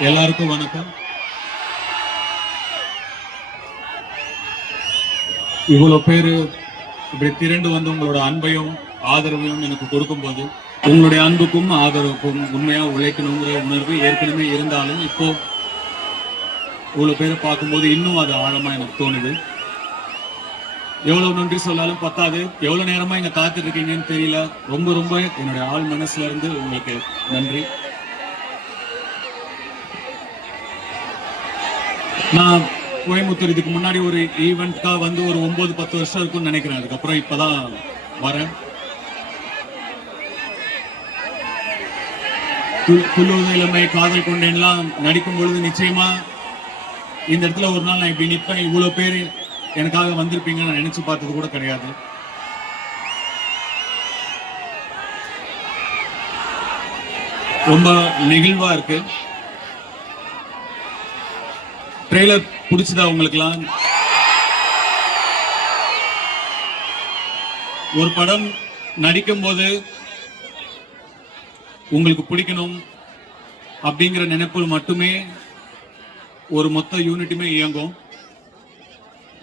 எல்லாருக்கும் வணக்கம். இவ்வளவு பேரு இப்படி திரண்டு வந்து உங்களோட அன்பையும் ஆதரவையும் எனக்கு கொடுக்கும்போது உங்களுடைய அன்புக்கும் ஆதரவுக்கும் உண்மையா உழைக்கணுங்கிற உணர்வு ஏற்கனவே இருந்தாலும் இப்போ இவ்வளவு பேரை பார்க்கும்போது இன்னும் அது ஆழமா எனக்கு தோணுது. எவ்வளவு நன்றி சொன்னாலும் பத்தாது. எவ்வளவு நேரமா இங்க காத்துட்டு இருக்கீங்கன்னு தெரியல. ரொம்ப ரொம்ப என்னுடைய ஆள் மனசுல இருந்து உங்களுக்கு நன்றி. நான் கோயம்புத்தூர் இதுக்கு முன்னாடி ஒரு ஈவெண்ட்காக வந்து ஒரு ஒன்பது பத்து வருஷம் இருக்கும்னு நினைக்கிறேன். அதுக்கப்புறம் இப்போதான் வரேன். கு- குழு இளமை காதல் கொண்டேன்லாம் நடிக்கும் பொழுது நிச்சயமா இந்த இடத்துல ஒரு நாள் நான் இப்படி நிற்பேன் இவ்வளோ பேர் எனக்காக வந்திருப்பீங்கன்னு நான் நினைச்சு பார்த்தது கூட கிடையாது. ரொம்ப நெகிழ்வா இருக்கு. ட்ரெய்லர் பிடிச்சதா உங்களுக்குலாம் ஒரு படம் நடிக்கும் போது உங்களுக்கு பிடிக்கணும் அப்படிங்கிற நினைப்பில் மட்டுமே ஒரு மொத்த யூனிட்டுமே இயங்கும்.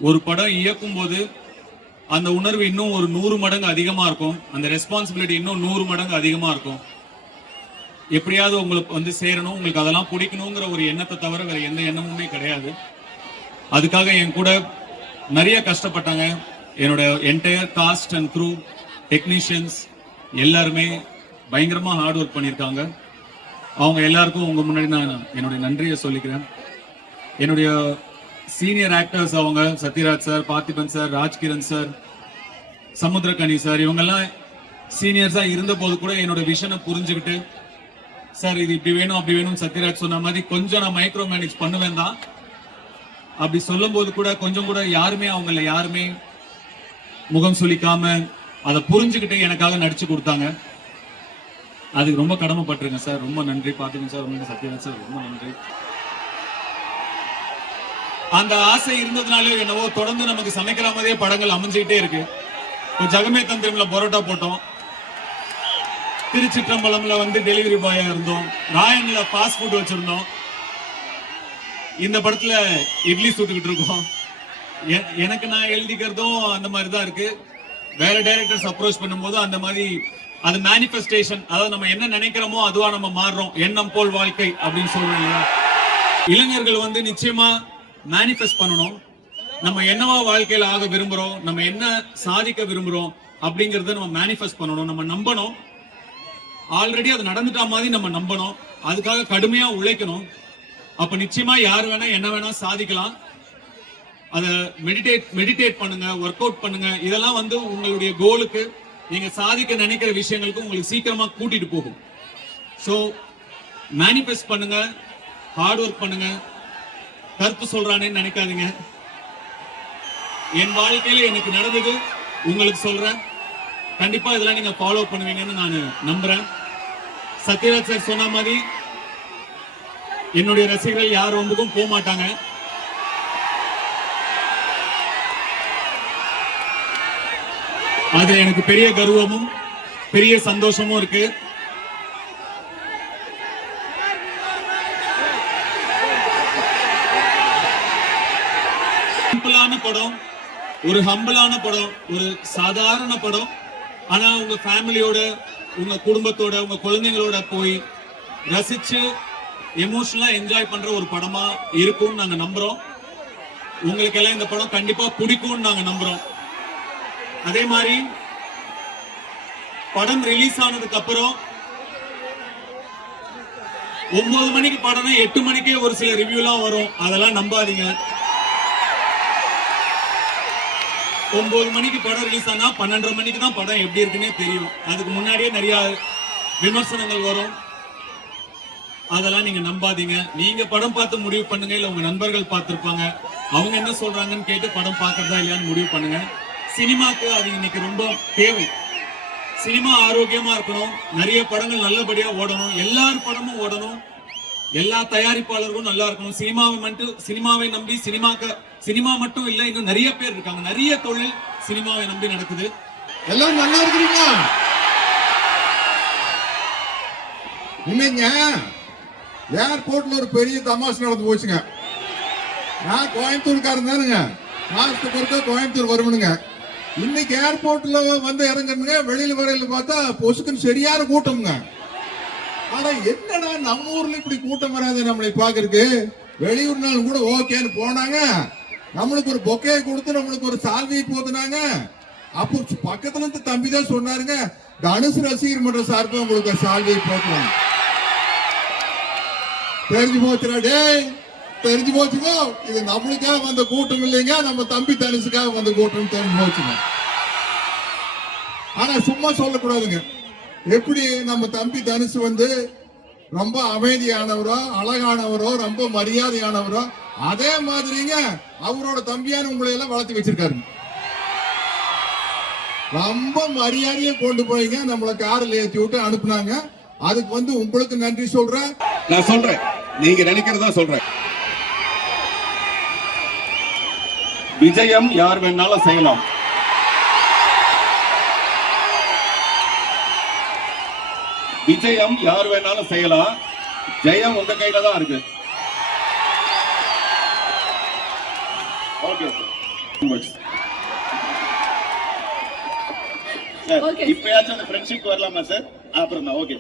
ஒரு படம் இயக்கும் போது அந்த உணர்வு இன்னும் ஒரு நூறு மடங்கு அதிகமா இருக்கும். அந்த ரெஸ்பான்சிபிலிட்டி இன்னும் நூறு மடங்கு அதிகமா இருக்கும். எப்படியாவது உங்களுக்கு வந்து சேரணும் உங்களுக்கு அதெல்லாம் பிடிக்கணுங்கிற ஒரு எண்ணத்தை தவிர வேற எந்த எண்ணமுமே கிடையாது. அதுக்காக என் கூட நிறைய கஷ்டப்பட்டாங்க. என்னோட entire cast and crew technicians எல்லாருமே பயங்கரமாக ஹார்ட் ஒர்க் பண்ணியிருக்காங்க. அவங்க எல்லாருக்கும் உங்கள் முன்னாடி நான் என்னுடைய நன்றியை சொல்லிக்கிறேன். என்னுடைய சீனியர் ஆக்டர்ஸ் அவங்க Sathyaraj sir Parthiban sir Rajkiran sir Samuthirakani sir இவங்கெல்லாம் சீனியர்ஸாக இருந்த போது கூட என்னோட விஷனை புரிஞ்சுக்கிட்டு சார் இது இப்படி வேணும் அப்படி வேணும் சத்யராஜ் சொன்ன மாதிரி கொஞ்சம் நான் மைக்ரோ மேனேஜ் பண்ணுவேன் தான். அப்படி சொல்லும் போது கூட கொஞ்சம் கூட யாருமே அவங்கள யாருமே முகம் சுளிக்காம அதை புரிஞ்சுக்கிட்டு எனக்காக நடிச்சு கொடுத்தாங்க. அதுக்கு ரொம்ப கடமைப்பட்டிருங்க சார் ரொம்ப நன்றி. பார்த்துக்கோங்க சார் ரொம்ப சத்யராஜ் சார் ரொம்ப நன்றி. அந்த ஆசை இருந்ததுனாலே என்னவோ தொடர்ந்து நமக்கு சமைக்கிற மாதிரியே படங்கள் அமைஞ்சுக்கிட்டே இருக்கு. இப்போ ஜகமே தந்திரம்ல பரோட்டா போட்டோம். திருச்சிற்றம்பலம்ல வந்து டெலிவரி பாயா இருந்தோம். ராயன்ல ஃபாஸ்ட் ஃபுட் வச்சிருந்தோம். இந்த படத்துல இட்லி சுட்டுக்கிட்டு இருக்கோம். எ- எனக்கு நான் எழுதிக்கிறதும் அந்த மாதிரி தான் இருக்கு. வேற டைரக்டர்ஸ் அப்ரோச் பண்ணும்போது அந்த மாதிரி அது மேனிஃபெஸ்டேஷன் அதாவது நம்ம என்ன நினைக்கிறோமோ அதுவா நம்ம மாறுறோம். எண்ணம் போல் வாழ்க்கை அப்படின்னு சொல்றோம் இல்லையா? இளைஞர்கள் வந்து நிச்சயமா மேனிஃபெஸ்ட் பண்ணணும். நம்ம என்னவா வாழ்க்கையில ஆக விரும்புறோம் நம்ம என்ன சாதிக்க விரும்புறோம் அப்படிங்கறத நம்ம மேனிஃபெஸ்ட் பண்ணணும். நம்ம நம்பணும். ஆல்ரெடி அது நடந்துட்டா மாதிரி நம்ம நம்பணும். அதுக்காக கடுமையா உழைக்கணும். அப்ப நிச்சயமா யார் வேணா என்ன வேணா சாதிக்கலாம். அதை மெடிடேட் மெடிடேட் பண்ணுங்க ஒர்க் அவுட் பண்ணுங்க. இதெல்லாம் வந்து உங்களுடைய கோலுக்கு நீங்க சாதிக்க நினைக்கிற விஷயங்களுக்கு உங்களுக்கு சீக்கிரமா கூட்டிட்டு போகும். ஸோ மேனிஃபெஸ்ட் பண்ணுங்க ஹார்ட் ஒர்க் பண்ணுங்க. கருத்து சொல்றானேன்னு நினைக்காதீங்க. என் வாழ்க்கையில எனக்கு நடந்தது உங்களுக்கு சொல்றேன். கண்டிப்பா இதெல்லாம் நீங்க ஃபாலோ பண்ணுவீங்கன்னு நான் நம்புறேன். சத்யராஜ் சார் சொன்ன மாதிரி என்னுடைய ரசிகர்கள் யார் ஒன்றுக்கும் போக மாட்டாங்க. அது எனக்கு பெரிய கர்வமும் பெரிய சந்தோஷமும் இருக்கு. சிம்பிளான படம் ஒரு ஹம்பிளான படம் ஒரு சாதாரண படம். ஆனா உங்க ஃபேமிலியோட உங்க குடும்பத்தோட உங்க குழந்தைங்களோட போய் ரசிச்சு எமோஷனலா என்ஜாய் பண்ற ஒரு படமா இருக்கும்னு நாங்க நம்புறோம். உங்களுக்கு எல்லாம் இந்த படம் கண்டிப்பா பிடிக்கும்னு நாங்க நம்புறோம். அதே மாதிரி படம் ரிலீஸ் ஆனதுக்கு அப்புறம் ஒன்பது மணிக்கு படம்னா எட்டு மணிக்கே ஒரு சில ரிவ்யூலாம் வரும். அதெல்லாம் நம்பாதீங்க. ஒன்பது மணிக்கு படம் ரிலீஸ் ஆனா பன்னெண்டரை மணிக்கு தான் படம் எப்படி இருக்குன்னே தெரியும். அதுக்கு முன்னாடியே நிறைய விமர்சனங்கள் வரும். அதெல்லாம் நீங்க நம்பாதீங்க. நீங்க படம் பார்த்து முடிவு பண்ணுங்க இல்ல உங்க நண்பர்கள் பார்த்திருப்பாங்க. அவங்க என்ன சொல்றாங்கன்னு கேட்டு படம் பார்க்கறதா இல்லையான்னு முடிவு பண்ணுங்க. சினிமாக்கு அது இன்னைக்கு ரொம்ப தேவை. சினிமா ஆரோக்கியமா இருக்கணும். நிறைய படங்கள் நல்லபடியா ஓடணும். எல்லார் படமும் ஓடணும். எல்லா தயாரிப்பாளர்களும் நல்லா இருக்கணும். சினிமாவை மட்டும் சினிமாவை நம்பி சினிமாக்க சினிமா மட்டும் இல்ல இன்னும் நிறைய பேர் இருக்காங்க. நிறைய தொழில் சினிமாவை நம்பி நடக்குது. எல்லாம் நல்லா இருக்கிறீங்களா? என்னங்க? ஏர்போர்ட்ல ஒரு பெரிய தமாஷ் நடந்து போச்சுங்க. நான் கோயம்புத்தூர்காரன் தானுங்க. மாசத்துக்கு பொறுத்த கோயம்புத்தூர் வருவனுங்க. இன்னைக்கு ஏர்போர்ட்ல வந்து இறங்குறதுங்க வெளியில வரையில பார்த்தா பொசுக்குன்னு சரியான கூட்டம்ங்க. ஆனா என்னடா நம்ம ஊர்ல இப்படி கூட்டம் வராது நம்மளை பாக்குறதுக்கு நாள் கூட ஓகேன்னு போனாங்க. நம்மளுக்கு ஒரு பொக்கையை கொடுத்து நம்மளுக்கு ஒரு சால்வியை போதுனாங்க அப்போ பக்கத்துல இருந்து தம்பி தான் சொன்னாருங்க தனுசு ரசிகர் மன்ற சார்பு உங்களுக்கு ஒரு போட்டுவாங்க தெரிஞ்சு போச்சுடா டேய் தெரிஞ்சு போச்சுக்கோ. இது நம்மளுக்காக வந்த கூட்டம் இல்லைங்க நம்ம தம்பி தனுசுக்காக வந்த கூட்டம் தெரிஞ்சு போச்சுங்க ஆனா சும்மா சொல்லக்கூடாதுங்க. எப்படி நம்ம தம்பி தனுசு வந்து ரொம்ப அமைதியானவரோ அழகானவரோ ரொம்ப மரியாதையானவரோ அதே மாதிரிங்க அவரோட தம்பியான உங்களை எல்லாம் வளர்த்து வச்சிருக்காரு. ரொம்ப மரியாதையை கொண்டு போய்ங்க. நம்மள காரில் ஏற்றி விட்டு அனுப்புனாங்க. அதுக்கு வந்து உங்களுக்கு நன்றி சொல்றேன். நான் சொல்றேன். நீங்க நினைக்கிறதா சொல்றேன். விஜயம் யார் வேணாலும் செய்யலாம். விஜயம் யார் வேணாலும் செய்யலாம். ஜெயம் உங்க கையில தான் இருக்கு. இப்பயாச்சும் அந்த ஃப்ரெண்ட்ஷிப் வரலாமா சார் அப்புறம் தான் ஓகே